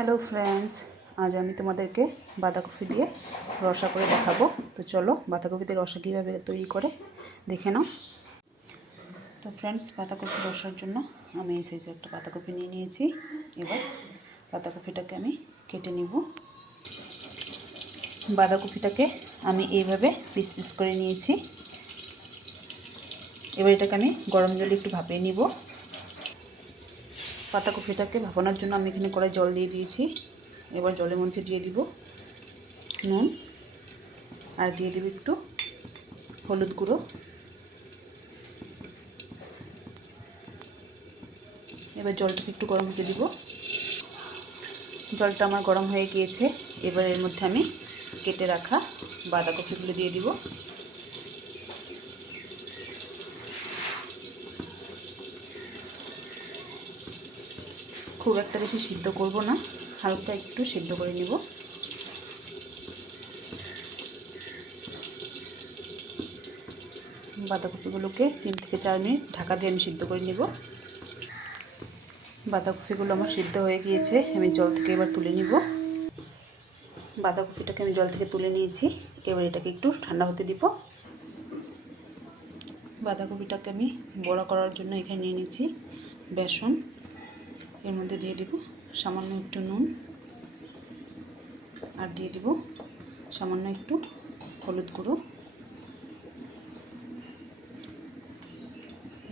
Hello friends, আজ আমি তোমাদেরকে বাঁধাকপি দিয়ে রসা করে দেখাবো। তো চলো বাঁধাকপিতে রসা কীভাবে তৈরি করে দেখে নাও। তো ফ্রেন্ডস, বাঁধাকপি রসার জন্য আমি এই সাইজে একটা বাঁধাকপি নিয়ে নিয়েছি। এবার বাঁধাকপিটাকে আমি কেটে নিব। বাঁধাকপিটাকে আমি এইভাবে পিস পিস করে নিয়েছি। এবার এটাকে আমি গরম জলে একটু ভাপিয়ে নিব। বাঁধাকপিটাকে ভাপানোর জন্য আমি এখানে কড়াই জল দিয়ে দিয়েছি। এবার জলের মধ্যে দিয়ে দিব নুন আর দিয়ে দেব একটু হলুদ গুঁড়ো। এবার জলটাকে একটু গরম হতে দিব। জলটা আমার গরম হয়ে গিয়েছে। এবার এর মধ্যে আমি কেটে রাখা বাঁধাকপিগুলো দিয়ে দিব। খুব একটা বেশি সিদ্ধ করব না, হালকা একটু সিদ্ধ করে নিব। বাঁধাকপিগুলোকে 3 থেকে 4 মিনিট ঢাকা দিয়ে আমি সিদ্ধ করে নিব। বাঁধাকপিগুলো আমার সিদ্ধ হয়ে গিয়েছে। আমি জল থেকে এবার তুলে নিব। বাঁধাকপিটাকে আমি জল থেকে তুলে নিয়েছি। এবার এটাকে একটু ঠান্ডা হতে দিব। বাঁধাকপিটাকে আমি বড়া করার জন্য এখানে নিয়ে নিয়েছি বেসন। এর মধ্যে দিয়ে দিব সামান্য একটু নুন আর দিয়ে দিব সামান্য একটু হলুদ গুঁড়ো।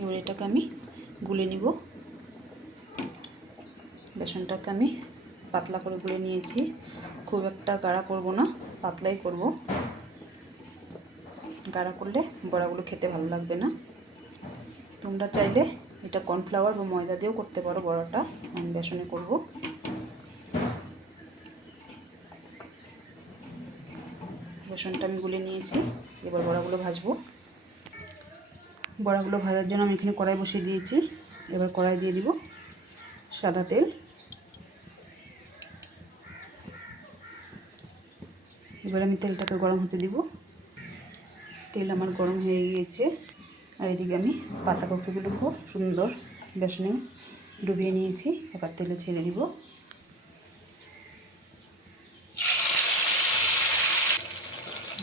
এবার এটাকে আমি গুলে নিব। বেসনটাকে আমি পাতলা করে গুলে নিয়েছি। খুব একটা গাঢ়া করব না, পাতলাই করব। গাঢ়া করলে বড়াগুলো খেতে ভালো লাগবে না। তোমরা চাইলে এটা কর্নফ্লাওয়ার বা ময়দা দিয়েও করতে পারো। বড়াটা আমি বেসনে করব। বেসনটা আমি গুলে নিয়েছি। এবার বড়াগুলো ভাজবো। বড়াগুলো ভাজার জন্য আমি এখানে কড়াই বসিয়ে দিয়েছি। এবার কড়াই দিয়ে দিব সাদা তেল। এবার আমি তেলটাকে গরম হতে দিব। তেল আমার গরম হয়ে গিয়েছে। আর এদিকে আমি বাঁধাকপিগুলো খুব সুন্দর বেসনে ডুবিয়ে নিয়েছি। এবার তেলে ছেড়ে দিব।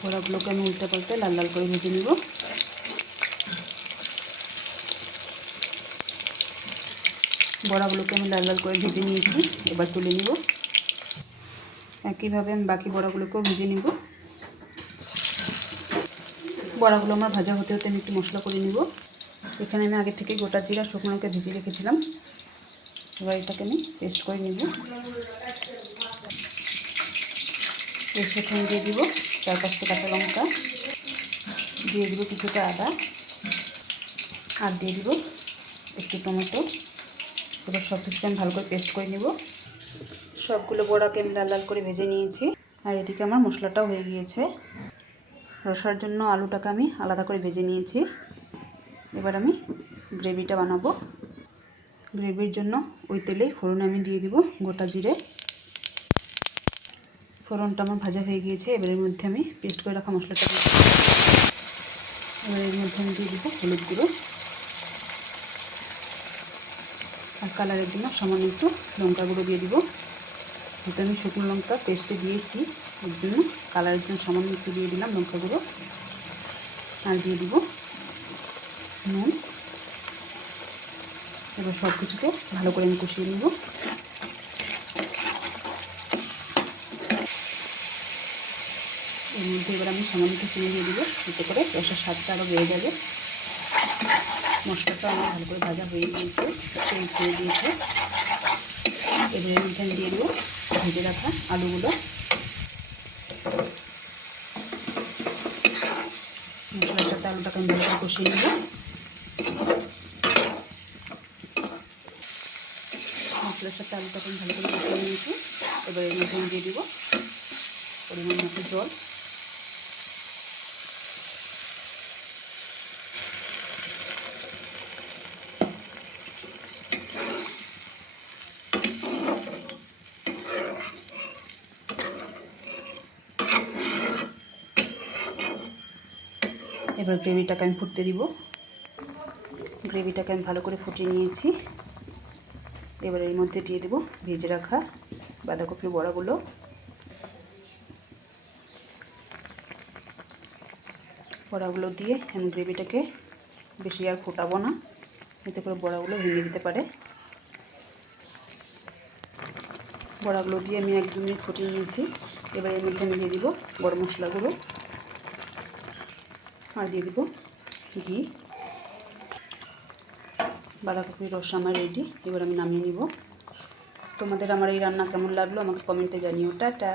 বড়াগুলোকে আমি উল্টে পাল্টে লাল লাল করে ভেজে নিব। বড়াগুলোকে আমি লাল লাল করে ভেজে নিয়েছি। এবার তুলে নিব। একইভাবে আমি বাকি বড়াগুলোকেও ভেজে নিব। বড়াগুলো আমার ভাজা হতে হতে আমি একটু মশলা করে নিব। এখানে আমি আগে থেকে গোটা জিরা শুকনো লঙ্কা ভেজে রেখেছিলাম। এবার এটাকে আমি পেস্ট করে নিব। এর সাথে দিয়ে দিব 4-5টা কাঁচা লঙ্কা, দিয়ে দিব কিছুটা আদা আর দিয়ে দিব একটু টমেটো। এবার সব কিছুকে আমি ভালো করে পেস্ট করে নিব। সবগুলো বড়াকে আমি লাল লাল করে ভেজে নিয়েছি। আর এদিকে আমার মশলাটাও হয়ে গিয়েছে। রসার জন্য আলুটাকে আমি আলাদা করে ভেজে নিয়েছি। এবার আমি গ্রেভিটা বানাবো। গ্রেভির জন্য ওই তেলেই ফোড়নে আমি দিয়ে দিব গোটা জিরে। ফোড়নটা আমার ভাজা হয়ে গিয়েছে। এবার এর মধ্যে আমি পেস্ট করে রাখা মশলাটা দিয়ে দিব। এবার এর মধ্যে আমি দিয়ে দিব হলুদ গুঁড়ো আর কালারের জন্য সামান্য একটু লঙ্কা গুঁড়ো দিয়ে দিব। এটা আমি শুকনো লঙ্কা পেস্টে দিয়েছি, এর জন্য কালারের জন্য সামান্য একটু দিয়ে দিলাম লঙ্কা গুঁড়ো। আর দিয়ে দিব নুন। এবার সব কিছুকে ভালো করে আমি কষিয়ে নেব। এর মধ্যে এবার আমি সামান্য একটু চিনি দিয়ে দিব, এতে করে রসের স্বাদটা আরও বেড়ে যাবে। মশলাটা আমার ভালো করে ভাজা হয়ে গিয়েছে, তেল ছেড়ে দিয়েছে। এবার এর মধ্যে আমি দিয়ে দেবো ভেজে রাখা আলুগুলো। মশলার সাথে আলুটাকে আমি ভালো করে কষিয়ে নেব। মশলার সাথে আলুটাকে আমি ভালো করে কষিয়ে নিয়েছি। এবার এর মধ্যে আমি দিয়ে দিব পরিমাণ মতো জল। এবার গ্রেভিটাকে আমি ফুটতে দিব। গ্রেভিটাকে আমি ভালো করে ফুটিয়ে নিয়েছি। এবার এর মধ্যে দিয়ে দেব ভেজে রাখা বাঁধাকপির বড়াগুলো। বড়াগুলো দিয়ে আমি গ্রেভিটাকে বেশি আর ফোটাবো না, এতে করে বড়াগুলো ভেঙে যেতে পারে। বড়াগুলো দিয়ে আমি 1-2 মিনিট ফুটিয়ে নিয়েছি। এবার এর মধ্যে আমি দিয়ে দিব গরম মশলা গুঁড়ো আর দিয়ে দিব ঘি। বাঁধাকপির রসা আমার রেডি। এবার আমি নামিয়ে নিব। তোমাদের আমার এই রান্না কেমন লাগলো আমাকে কমেন্টে জানিও। টাটা।